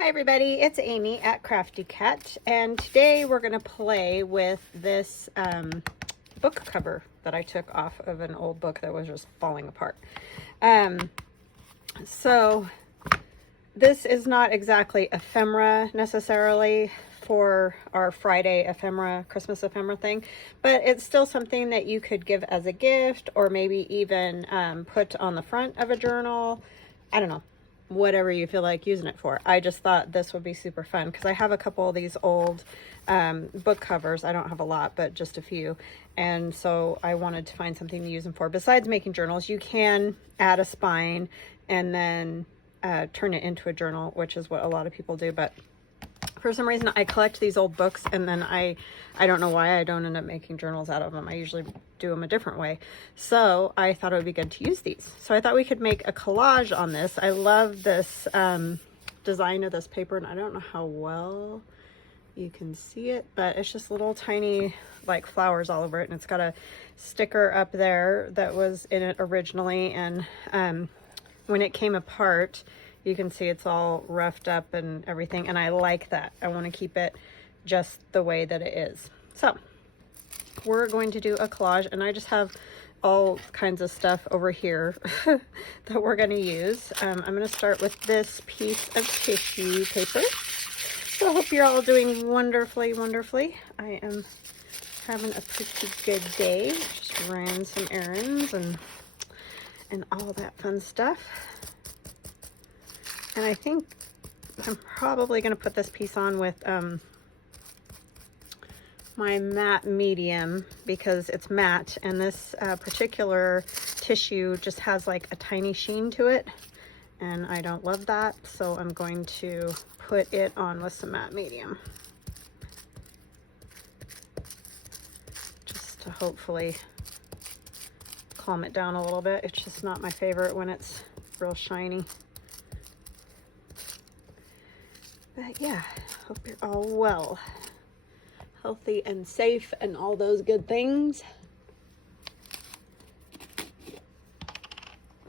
Hi everybody, it's Amy at Crafty Cat, and today we're going to play with this book cover that I took off of an old book that was just falling apart. So this is not exactly ephemera necessarily for our Friday ephemera, Christmas ephemera thing, but it's still something that you could give as a gift or maybe even put on the front of a journal. I don't know, whatever you feel like using it for. I just thought this would be super fun because I have a couple of these old book covers. I don't have a lot, but just a few. And so I wanted to find something to use them for. Besides making journals, you can add a spine and then turn it into a journal, which is what a lot of people do. But for some reason, I collect these old books, and then I don't know why I don't end up making journals out of them. I usually do them a different way. So I thought it would be good to use these. So I thought we could make a collage on this. I love this design of this paper, and I don't know how well you can see it, but it's just little tiny like flowers all over it, and it's got a sticker up there that was in it originally, and when it came apart, you can see it's all roughed up and everything, and I like that. I want to keep it just the way that it is. So we're going to do a collage, and I just have all kinds of stuff over here that we're going to use. I'm going to start with this piece of tissue paper. So I hope you're all doing wonderfully, wonderfully. I am having a pretty good day. Just ran some errands and all that fun stuff. And I think I'm probably going to put this piece on with my matte medium because it's matte, and this particular tissue just has like a tiny sheen to it, and I don't love that, so I'm going to put it on with some matte medium just to hopefully calm it down a little bit. It's just not my favorite when it's real shiny. But yeah, hope you're all well, healthy and safe and all those good things.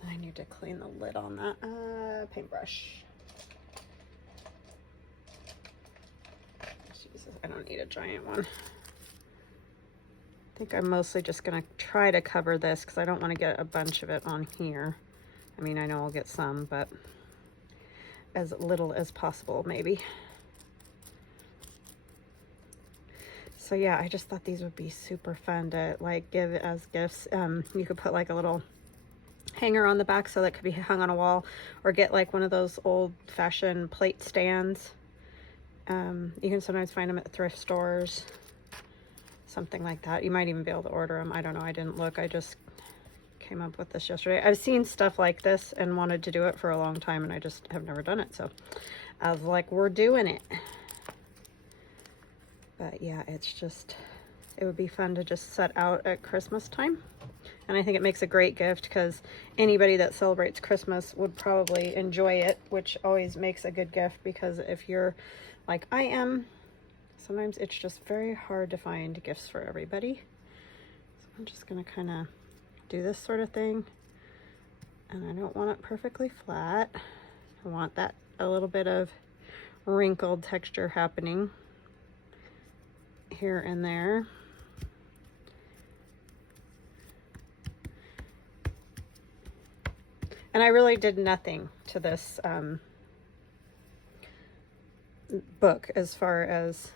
I need to clean the lid on that paintbrush. Jesus, I don't need a giant one. I think I'm mostly just going to try to cover this because I don't want to get a bunch of it on here. I mean, I know I'll get some, but as little as possible maybe. So yeah, I just thought these would be super fun to like give as gifts. You could put like a little hanger on the back so that could be hung on a wall, or get like one of those old-fashioned plate stands. You can sometimes find them at thrift stores, something like that. You might even be able to order them. I don't know, I didn't look. I just came up with this yesterday. I've seen stuff like this and wanted to do it for a long time, and I just have never done it, so I was like, we're doing it. But yeah, it's just, it would be fun to just set out at Christmas time, and I think it makes a great gift because anybody that celebrates Christmas would probably enjoy it, which always makes a good gift, because if you're like I am, sometimes it's just very hard to find gifts for everybody. So I'm just gonna kind of do this sort of thing, and I don't want it perfectly flat. I want that a little bit of wrinkled texture happening here and there. And I really did nothing to this book as far as,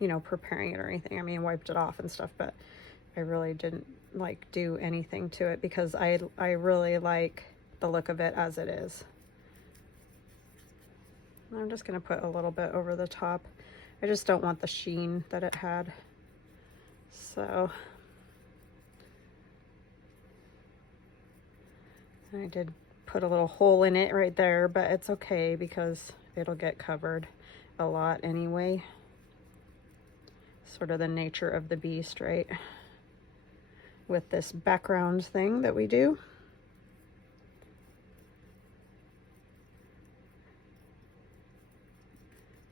you know, preparing it or anything. I mean, wiped it off and stuff, but I really didn't like do anything to it because I really like the look of it as it is. And I'm just going to put a little bit over the top. I just don't want the sheen that it had. So I did put a little hole in it right there, but it's okay because it'll get covered a lot anyway. Sort of the nature of the beast, right? With this background thing that we do.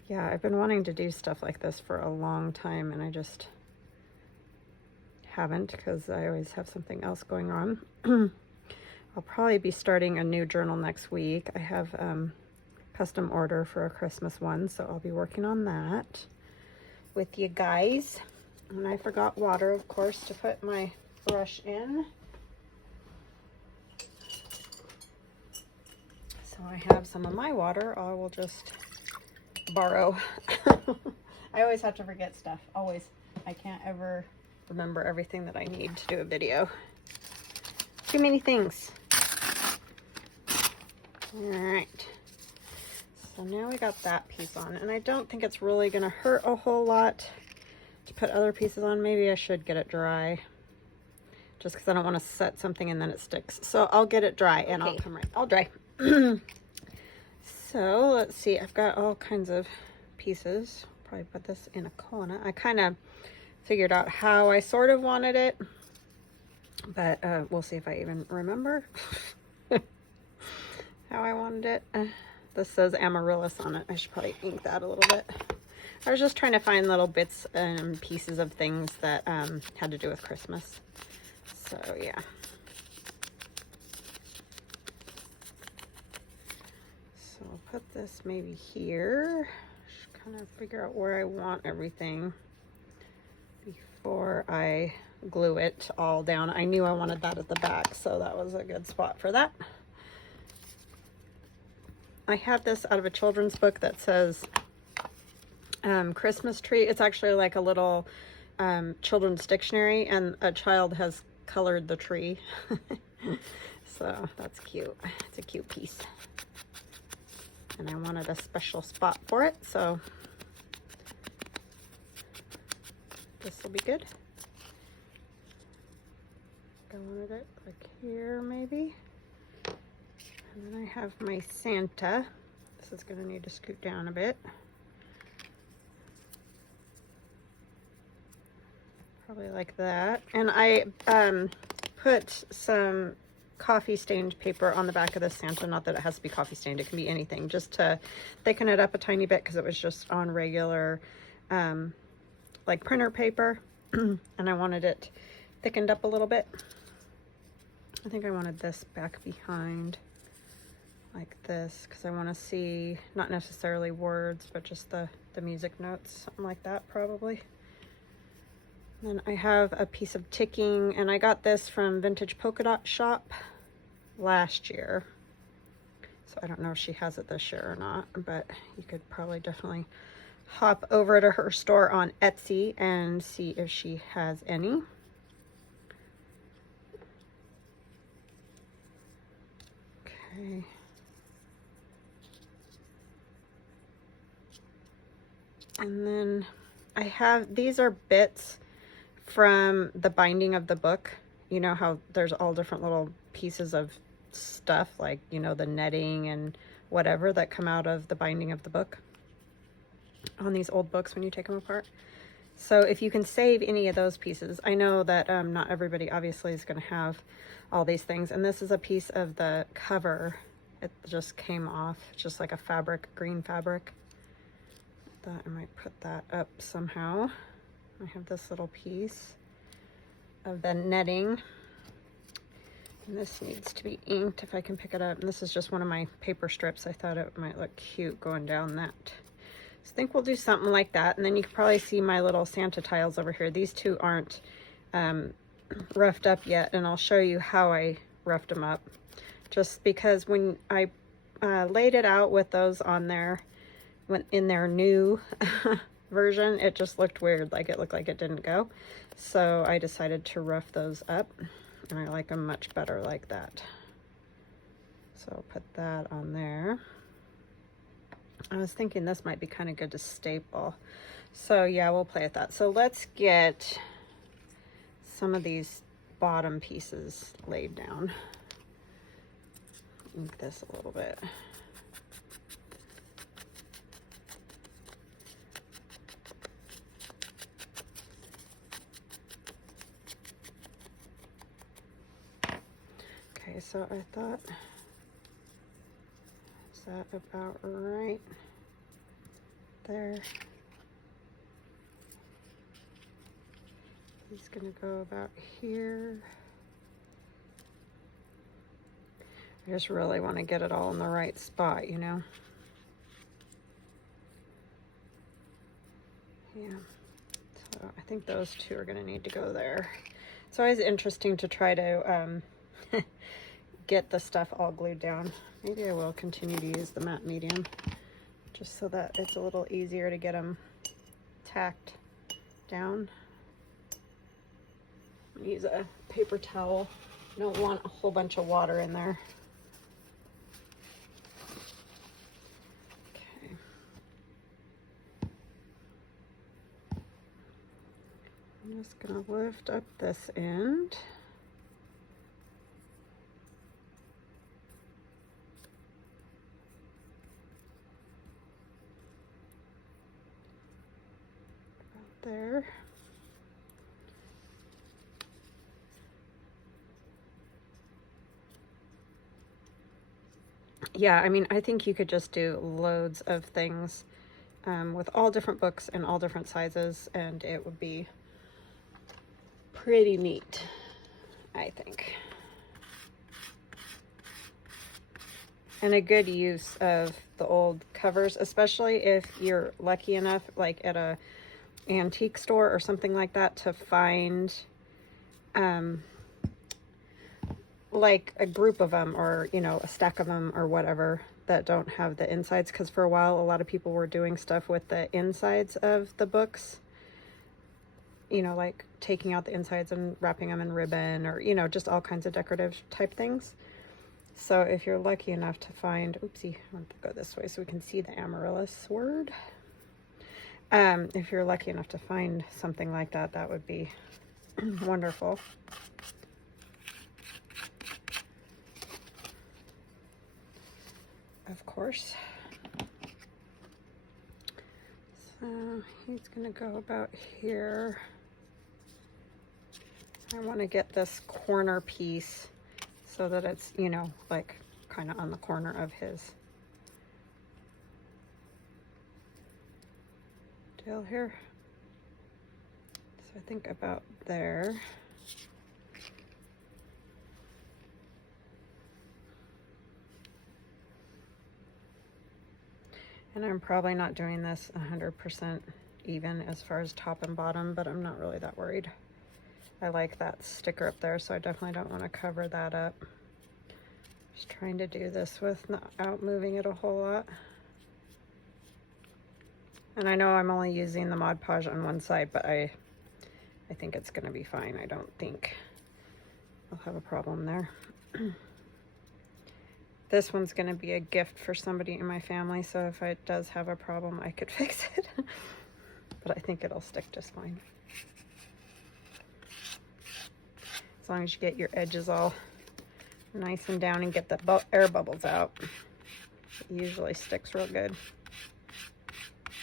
Yeah, I've been wanting to do stuff like this for a long time, and I just haven't because I always have something else going on. I'll probably be starting a new journal next week. I have custom order for a Christmas one, so I'll be working on that with you guys. And I forgot water, of course, to put my brush in. So I have some of my water. I will just borrow. I always have to forget stuff. Always. I can't ever remember everything that I need to do a video. Too many things. Alright. So now we got that piece on. And I don't think it's really going to hurt a whole lot to put other pieces on. Maybe I should get it dry. Just because I don't want to set something and then it sticks. So I'll get it dry and I'll come right. I'll dry. So let's see. I've got all kinds of pieces. Probably put this in a corner. I kind of figured out how I sort of wanted it. But we'll see if I even remember how I wanted it. This says amaryllis on it. I should probably ink that a little bit. I was just trying to find little bits and pieces of things that had to do with Christmas. So yeah. So I'll put this maybe here. Just kind of figure out where I want everything before I glue it all down. I knew I wanted that at the back, so that was a good spot for that. I have this out of a children's book that says Christmas tree. It's actually like a little children's dictionary, and a child has colored the tree. So that's cute. It's a cute piece. And I wanted a special spot for it, so this will be good. I wanted it like here maybe. And then I have my Santa. This is going to need to scoot down a bit. Probably like that. And I put some coffee stained paper on the back of the Santa. Not that it has to be coffee stained. It can be anything. Just to thicken it up a tiny bit because it was just on regular like printer paper. And I wanted it thickened up a little bit. I think I wanted this back behind like this because I want to see not necessarily words but just the music notes, something like that probably. Then I have a piece of ticking, and I got this from Vintage Polka Dot Shop last year, so I don't know if she has it this year or not, but you could probably definitely hop over to her store on Etsy and see if she has any. Okay. And then I have, these are bits from the binding of the book. You know how there's all different little pieces of stuff, like, you know, the netting and whatever that come out of the binding of the book on these old books when you take them apart. So if you can save any of those pieces, I know that not everybody obviously is going to have all these things. And this is a piece of the cover. It just came off, just like a fabric, green fabric. Thought I might put that up somehow. I have this little piece of the netting. And this needs to be inked if I can pick it up. And this is just one of my paper strips. I thought it might look cute going down that. So I think we'll do something like that. And then you can probably see my little Santa tiles over here. These two aren't roughed up yet. And I'll show you how I roughed them up. Just because when I laid it out with those on there, when in their new version, it just looked weird. Like it looked like it didn't go. So I decided to rough those up. And I like them much better like that. So I'll put that on there. I was thinking this might be kind of good to staple. So yeah, we'll play with that. So let's get some of these bottom pieces laid down. Ink this a little bit. Okay, so I thought, is that about right there? He's gonna go about here. I just really want to get it all in the right spot, you know. Yeah, so I think those two are going to need to go there. It's always interesting to try to get the stuff all glued down. Maybe I will continue to use the matte medium just so that it's a little easier to get them tacked down. Use a paper towel. You don't want a whole bunch of water in there. Okay. I'm just going to lift up this end. About there. Yeah, I mean, I think you could just do loads of things with all different books and all different sizes, and it would be pretty neat, I think. And a good use of the old covers, especially if you're lucky enough, like at a antique store or something like that, to find like a group of them, or you know, a stack of them or whatever, that don't have the insides, because for a while a lot of people were doing stuff with the insides of the books, you know, like taking out the insides and wrapping them in ribbon, or you know, just all kinds of decorative type things. So if you're lucky enough to find, oopsie, I want to go this way so we can see the amaryllis word. If you're lucky enough to find something like that, that would be wonderful. Of course. So he's gonna go about here. I want to get this corner piece so that it's, you know, like kind of on the corner of his tail here. So I think about there. And I'm probably not doing this 100% even as far as top and bottom, but I'm not really that worried. I like that sticker up there, so I definitely don't want to cover that up. Just trying to do this without moving it a whole lot. And I know I'm only using the Mod Podge on one side, but I think it's going to be fine. I don't think I'll have a problem there. This one's going to be a gift for somebody in my family, so if it does have a problem, I could fix it. But I think it'll stick just fine. As long as you get your edges all nice and down and get the air bubbles out, it usually sticks real good.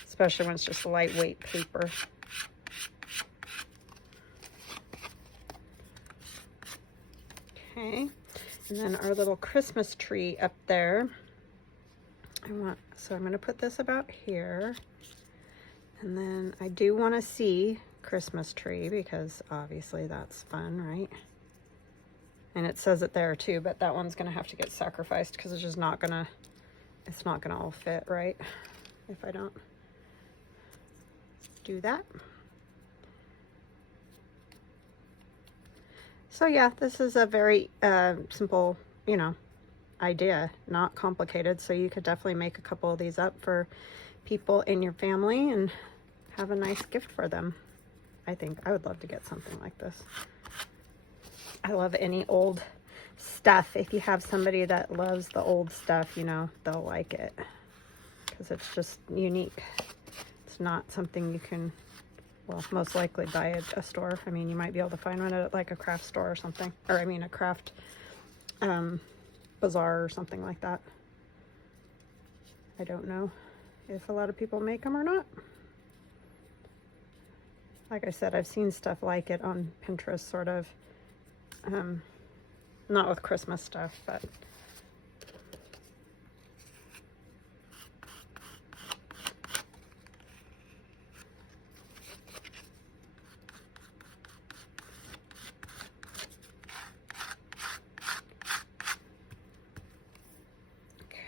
Especially when it's just lightweight paper. Okay. And then our little Christmas tree up there, so I'm going to put this about here. And then I do want to see Christmas tree, because obviously that's fun, right? And it says it there too, but that one's going to have to get sacrificed because it's just not going to, it's not going to all fit right if I don't do that. So yeah, this is a very simple, you know, idea, not complicated. So you could definitely make a couple of these up for people in your family and have a nice gift for them. I think I would love to get something like this. I love any old stuff. If you have somebody that loves the old stuff, you know, they'll like it because it's just unique. It's not something you can, well, most likely buy at a store. I mean, you might be able to find one at like a craft store or something, or I mean a craft bazaar or something like that. I don't know if a lot of people make them or not. Like I said, I've seen stuff like it on Pinterest, sort of. Not with Christmas stuff, but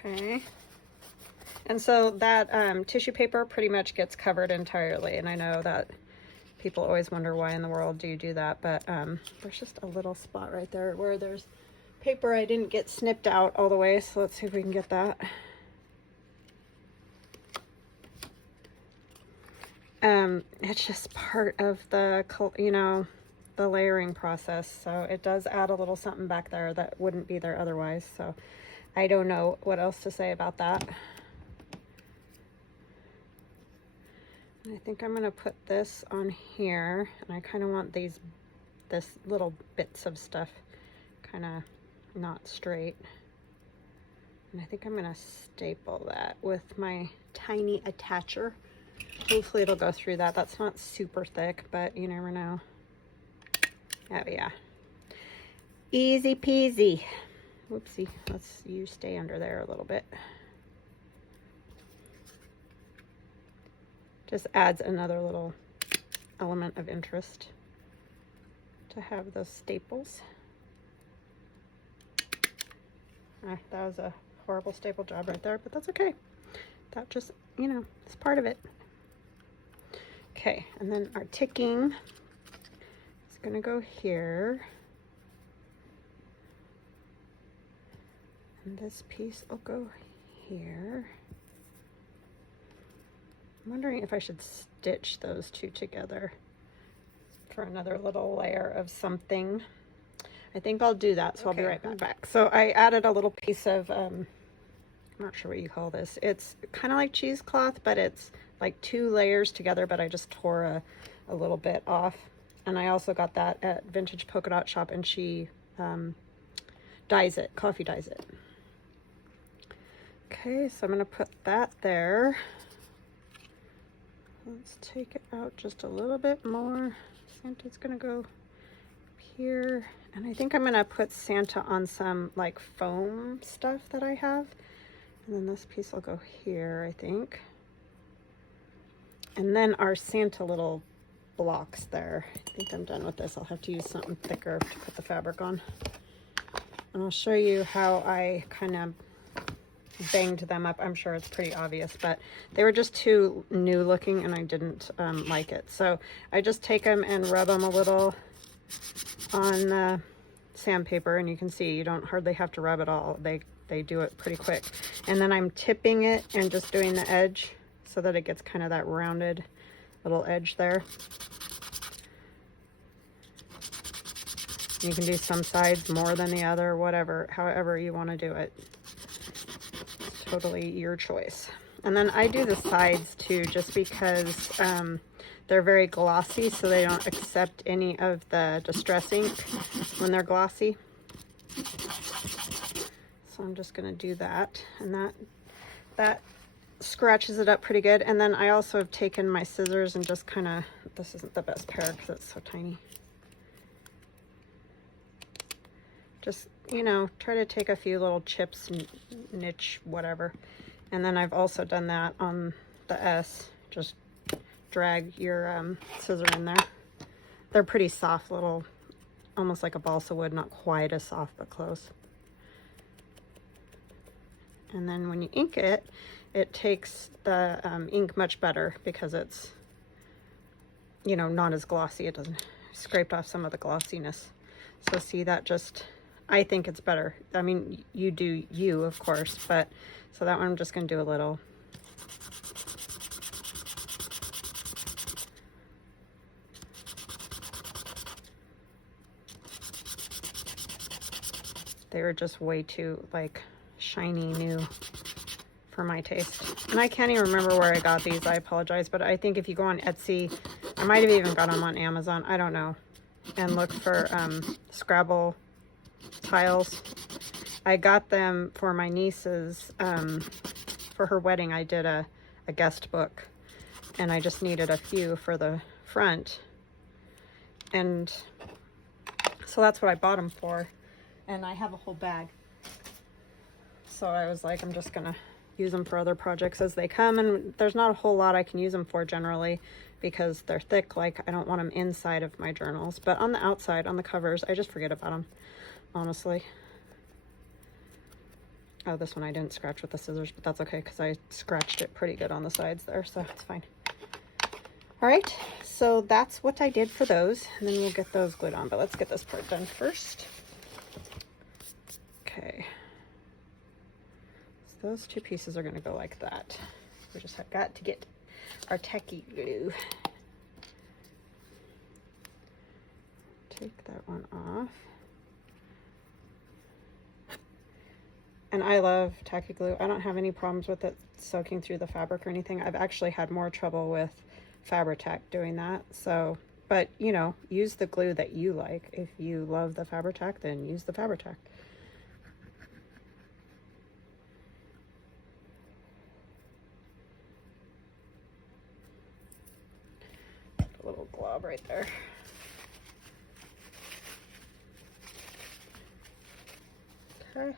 okay. And so that tissue paper pretty much gets covered entirely. And I know that people always wonder why in the world do you do that, but there's just a little spot right there where there's paper I didn't get snipped out all the way. So let's see if we can get that. It's just part of the, you know, the layering process. So it does add a little something back there that wouldn't be there otherwise. So I don't know what else to say about that. And I think I'm going to put this on here, and I kind of want this little bits of stuff kind of not straight. And I think I'm going to staple that with my tiny attacher. Hopefully it'll go through that. That's not super thick, but you never know. Oh yeah. Easy peasy. Whoopsie. You stay under there a little bit. Just adds another little element of interest to have those staples. That was a horrible staple job right there, but that's okay. That just, you know, it's part of it. Okay, and then our ticking is going to go here. And this piece will go here. I'm wondering if I should stitch those two together for another little layer of something. I think I'll do that, so okay. I'll be right back. So I added a little piece of, I'm not sure what you call this. It's kind of like cheesecloth, but it's like 2 layers together, but I just tore a little bit off. And I also got that at Vintage Polka Dot Shop, and she dyes it, coffee dyes it. Okay, so I'm going to put that there. Let's take it out just a little bit more. Santa's going to go here. And I think I'm going to put Santa on some like foam stuff that I have. And then this piece will go here, I think. And then our Santa little blocks there. I think I'm done with this. I'll have to use something thicker to put the fabric on. And I'll show you how I kind of banged them up. I'm sure it's pretty obvious, but they were just too new looking and I didn't like it. So I just take them and rub them a little on sandpaper, and you can see you don't hardly have to rub it all. They do it pretty quick. And then I'm tipping it and just doing the edge so that it gets kind of that rounded little edge there. You can do some sides more than the other, whatever, however you want to do it. It's totally your choice. And then I do the sides too, just because they're very glossy, so they don't accept any of the distress ink when they're glossy. So I'm just going to do that, and that scratches it up pretty good. And then I also have taken my scissors and just kind of, this isn't the best pair because it's so tiny. Just, you know, try to take a few little chips, niche, whatever. And then I've also done that on the S. Just drag your scissor in there. They're pretty soft little, almost like a balsa wood, not quite as soft, but close. And then when you ink it, it takes the ink much better because it's, you know, not as glossy. It doesn't scrape off some of the glossiness. So see, that just, I think it's better. I mean, you do you, of course, but so that one I'm just going to do a little. They were just way too, like, shiny new for my taste. And I can't even remember where I got these. I apologize, but I think if you go on Etsy, I might have even got them on Amazon, I don't know, and look for Scrabble tiles. I got them for my niece's, for her wedding. I did a guest book, and I just needed a few for the front, and so that's what I bought them for. And I have a whole bag, so I was like, I'm just gonna use them for other projects as they come. And there's not a whole lot I can use them for generally because they're thick. Like, I don't want them inside of my journals, but on the outside, on the covers, I just forget about them, honestly. Oh, this one I didn't scratch with the scissors, but that's okay because I scratched it pretty good on the sides there, so it's fine. All right, so that's what I did for those, and then we'll get those glued on, but let's get this part done first. Okay. So those two pieces are going to go like that. We just have got to get our tacky glue. Take that one off. And I love tacky glue. I don't have any problems with it soaking through the fabric or anything. I've actually had more trouble with Fabri-Tac doing that. So, but you know, use the glue that you like. If you love the Fabri-Tac, then use the Fabri-Tac. A little glob right there. Okay.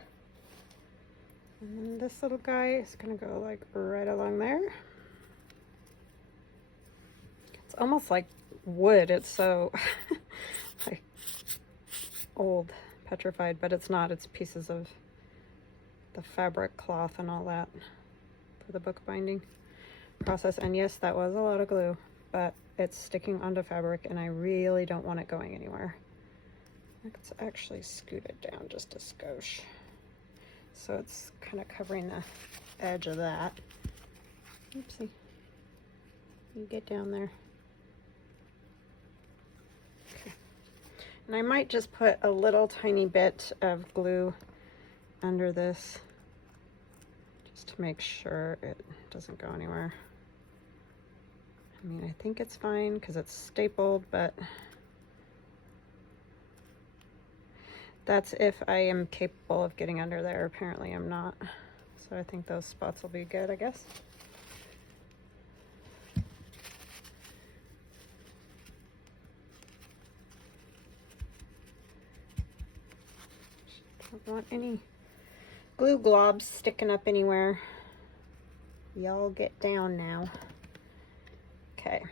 And then this little guy is gonna go like right along there. It's almost like wood. It's so like old, petrified, but it's not. It's pieces of the fabric cloth and all that for the bookbinding process. And yes, that was a lot of glue, but it's sticking onto fabric and I really don't want it going anywhere. Let's actually scoot it down just a skosh. So it's kind of covering the edge of that. Oopsie. You get down there. Okay. And I might just put a little tiny bit of glue under this just to make sure it doesn't go anywhere. I mean, I think it's fine because it's stapled, but that's if I am capable of getting under there. Apparently I'm not. So I think those spots will be good, I guess. Don't want any glue globs sticking up anywhere. Y'all get down now. Okay.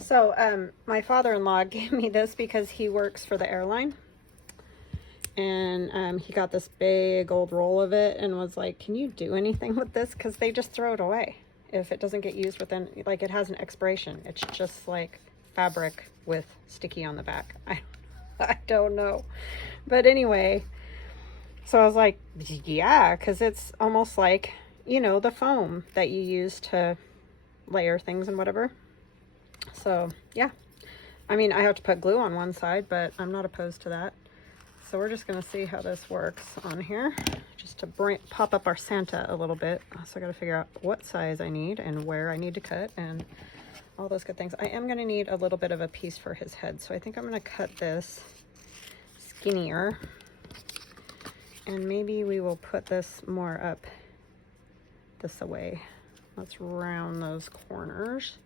So my father-in-law gave me this because he works for the airline. And he got this big old roll of it and was like, can you do anything with this? Because they just throw it away if it doesn't get used within, like, it has an expiration. It's just like fabric with sticky on the back. I don't know. But anyway, so I was like, yeah, because it's almost like, you know, the foam that you use to layer things and whatever. So yeah, I mean, I have to put glue on one side, but I'm not opposed to that. So we're just going to see how this works on here, just to pop up our Santa a little bit. So I got to figure out what size I need and where I need to cut and all those good things. I am going to need a little bit of a piece for his head. So I think I'm going to cut this skinnier. And maybe we will put this more up this away. Let's round those corners.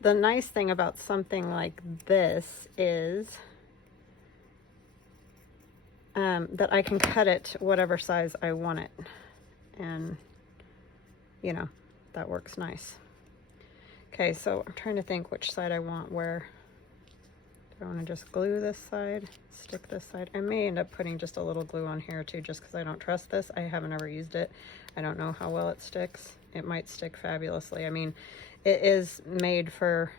The nice thing about something like this is that I can cut it whatever size I want it. And, you know, that works nice. Okay, so I'm trying to think which side I want where. Do I want to just glue this side, stick this side? I may end up putting just a little glue on here too, just because I don't trust this. I haven't ever used it. I don't know how well it sticks. It might stick fabulously. I mean, it is made for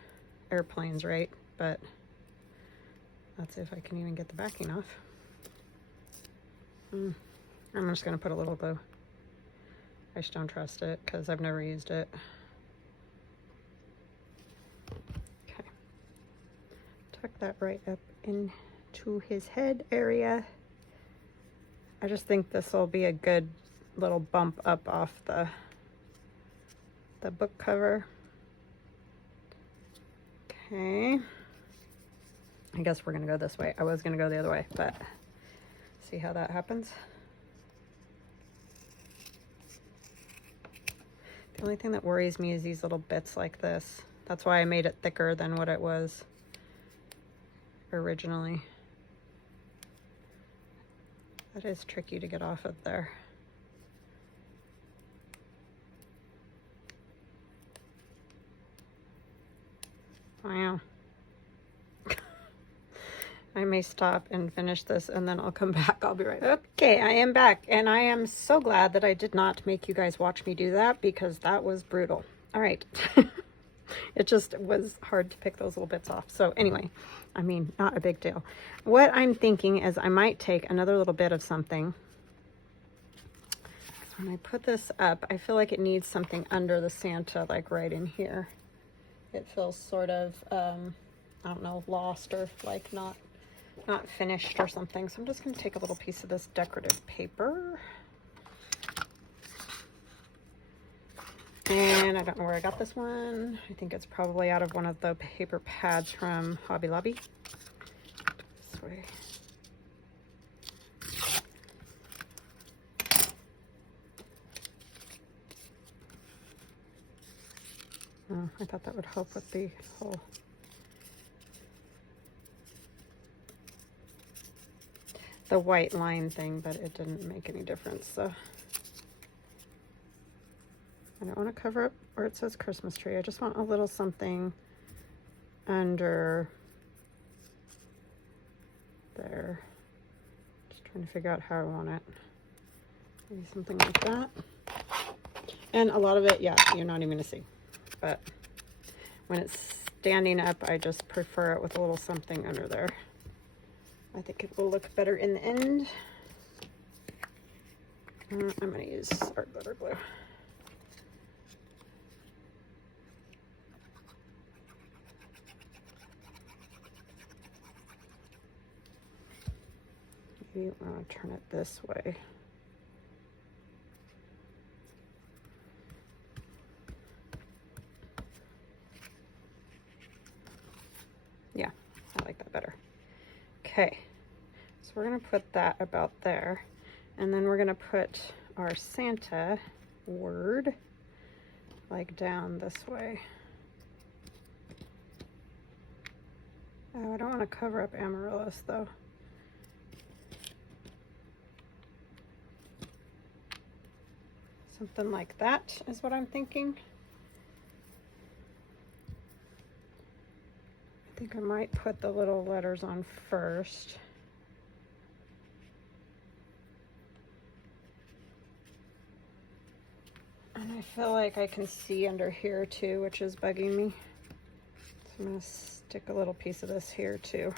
airplanes, right? But let's see if I can even get the backing off. I'm just going to put a little glue. I just don't trust it because I've never used it. Okay. Tuck that right up into his head area. I just think this will be a good little bump up off the book cover. Okay. I guess we're gonna go this way. I was gonna go the other way, but see how that happens. The only thing that worries me is these little bits like this. That's why I made it thicker than what it was originally. That is tricky to get off of there. Wow. I may stop and finish this and then I'll come back. I'll be right back. Okay, I am back, and I am so glad that I did not make you guys watch me do that, because that was brutal. All right. It just was hard to pick those little bits off. So anyway, I mean, not a big deal. What I'm thinking is I might take another little bit of something. When I put this up, I feel like it needs something under the Santa, like right in here. It feels sort of, I don't know, lost, or like not finished or something. So I'm just going to take a little piece of this decorative paper. And I don't know where I got this one. I think it's probably out of one of the paper pads from Hobby Lobby. This way. Oh, I thought that would help with the whole... the white line thing, but it didn't make any difference. So I don't want to cover up where it says Christmas tree. I just want a little something under there. Just trying to figure out how I want it. Maybe something like that. And a lot of it, yeah, you're not even going to see. But when it's standing up, I just prefer it with a little something under there. I think it will look better in the end. I'm going to use art glitter glue. Maybe I want to turn it this way. Yeah, I like that better. Okay, so we're going to put that about there. And then we're going to put our Santa word like down this way. Oh, I don't want to cover up Amaryllis though. Something like that is what I'm thinking. I think I might put the little letters on first. And I feel like I can see under here too, which is bugging me. So I'm going to stick a little piece of this here too.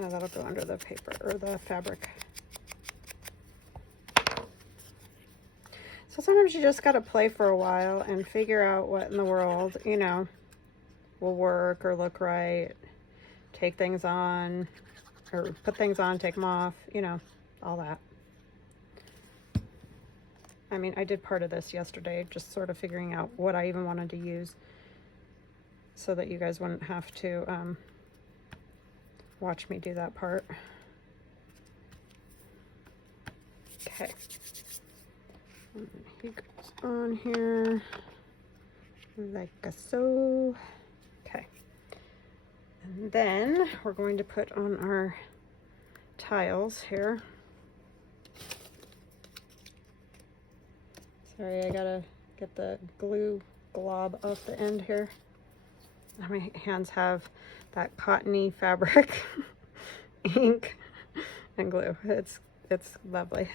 Oh, that'll go under the paper or the fabric. So sometimes you just got to play for a while and figure out what in the world, you know, will work or look right. Take things on, or put things on, take them off, you know, all that. I mean, I did part of this yesterday, just sort of figuring out what I even wanted to use so that you guys wouldn't have to watch me do that part. Okay. And he goes on here like so. Okay. And then we're going to put on our tiles here. Sorry, I gotta get the glue glob off the end here. My hands have that cottony fabric, ink, and glue. It's lovely.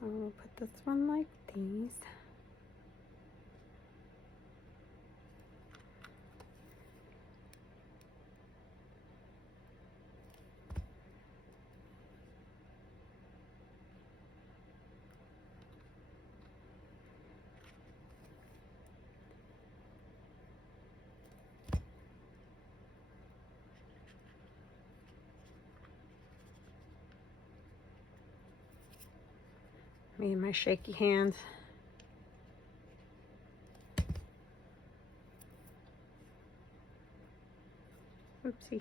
So we'll put this one like these. Me and my shaky hands. Oopsie.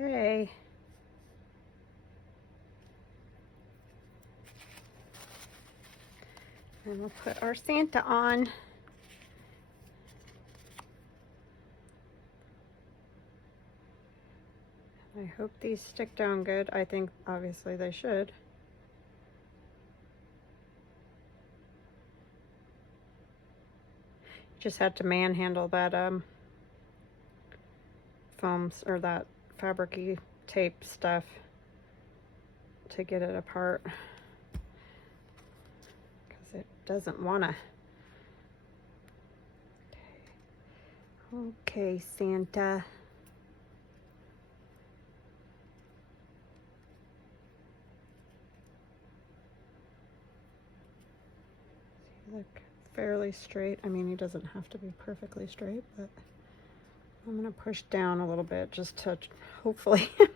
Okay. And we'll put our Santa on. I hope these stick down good. I think obviously they should. Just had to manhandle that foam or that fabric-y tape stuff to get it apart, because it doesn't want to. Okay, Santa. Look fairly straight. I mean, he doesn't have to be perfectly straight, but I'm gonna push down a little bit just to hopefully, because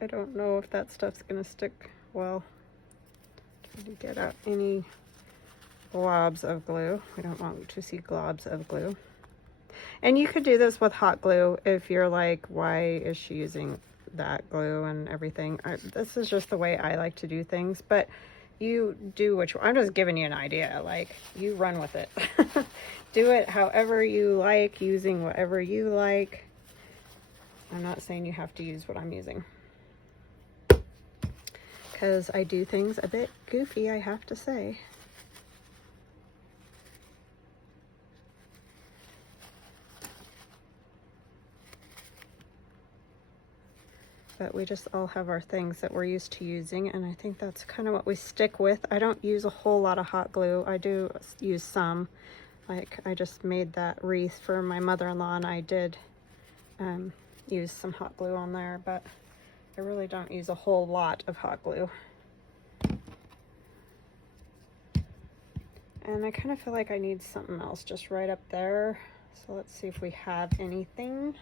I don't know if that stuff's gonna stick well. Try to get out any globs of glue. We don't want to see globs of glue. And you could do this with hot glue if you're like, why is she using that glue and everything? This is just the way I like to do things, but you do what I'm just giving you an idea. Like, you run with it. Do it however you like, using whatever you like. I'm not saying you have to use what I'm using, because I do things a bit goofy, I have to say. But we just all have our things that we're used to using, and I think that's kind of what we stick with. I don't use a whole lot of hot glue. I do use some. Like, I just made that wreath for my mother-in-law, and I did use some hot glue on there, but I really don't use a whole lot of hot glue. And I kind of feel like I need something else just right up there. So let's see if we have anything.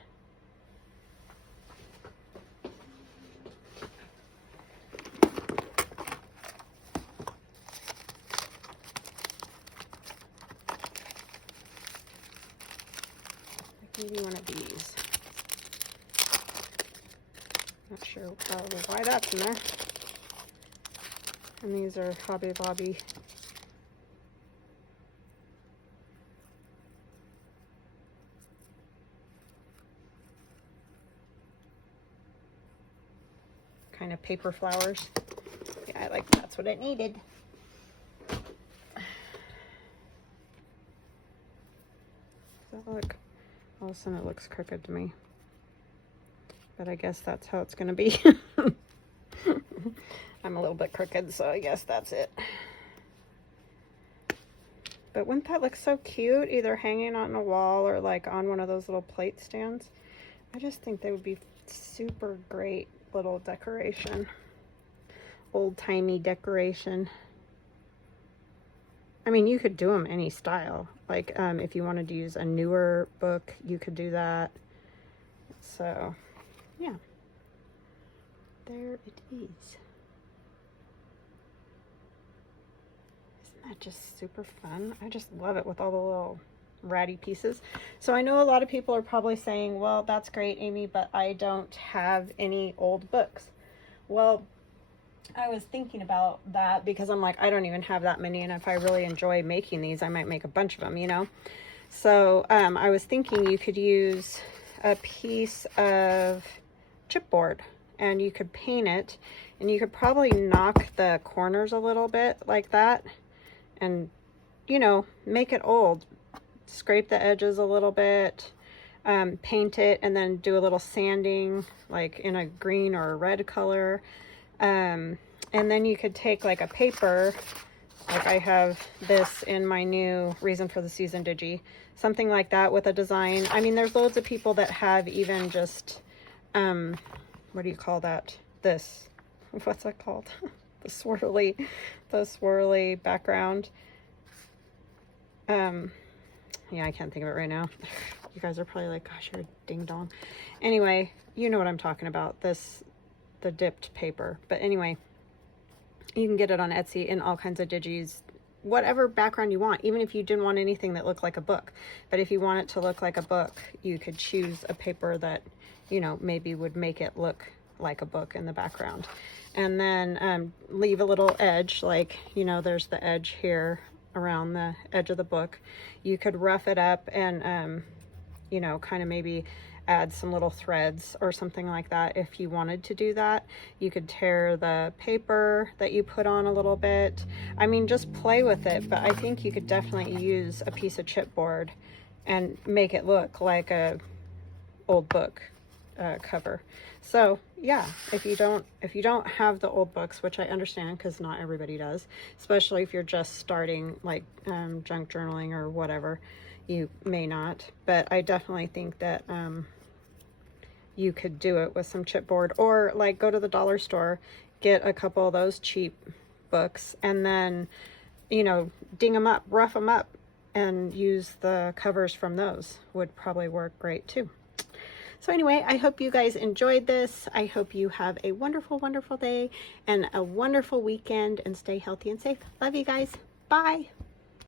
Maybe one of these. Not sure probably why that's in there. And these are Hobby Lobby. Kind of paper flowers. Yeah, I like that's what it needed. So look, all of a sudden it looks crooked to me. But I guess that's how it's gonna be. I'm a little bit crooked, so I guess that's it. But wouldn't that look so cute, either hanging on a wall or like on one of those little plate stands? I just think they would be super great little decoration. Old-timey decoration. I mean, you could do them any style. Like, if you wanted to use a newer book, you could do that. So, yeah. There it is. Isn't that just super fun? I just love it with all the little ratty pieces. So I know a lot of people are probably saying, well, that's great, Amy, but I don't have any old books. Well, I was thinking about that because I'm like, I don't even have that many, and if I really enjoy making these, I might make a bunch of them, you know? So I was thinking you could use a piece of chipboard and you could paint it, and you could probably knock the corners a little bit like that and, you know, make it old. Scrape the edges a little bit, paint it, and then do a little sanding like in a green or a red color. And then you could take like a paper, like I have this in my new Reason for the Season Digi, something like that with a design. I mean, there's loads of people that have even just, what do you call that? This, what's that called? the swirly background. Yeah, I can't think of it right now. You guys are probably like, gosh, you're a ding dong. Anyway, you know what I'm talking about. The dipped paper. But anyway, you can get it on Etsy in all kinds of digis, whatever background you want, even if you didn't want anything that looked like a book. But if you want it to look like a book, you could choose a paper that, you know, maybe would make it look like a book in the background. And then leave a little edge, like, you know, there's the edge here around the edge of the book. You could rough it up and, you know, kind of maybe add some little threads or something like that if you wanted to do that. You could tear the paper that you put on a little bit. I mean, just play with it, but I think you could definitely use a piece of chipboard and make it look like a old book cover. So yeah, if you don't have the old books, which I understand because not everybody does, especially if you're just starting like junk journaling or whatever, you may not, but I definitely think that you could do it with some chipboard, or like go to the dollar store, get a couple of those cheap books, and then, you know, ding them up, rough them up, and use the covers from those. Would probably work great too. So anyway, I hope you guys enjoyed this. I hope you have a wonderful, wonderful day and a wonderful weekend, and stay healthy and safe. Love you guys. Bye.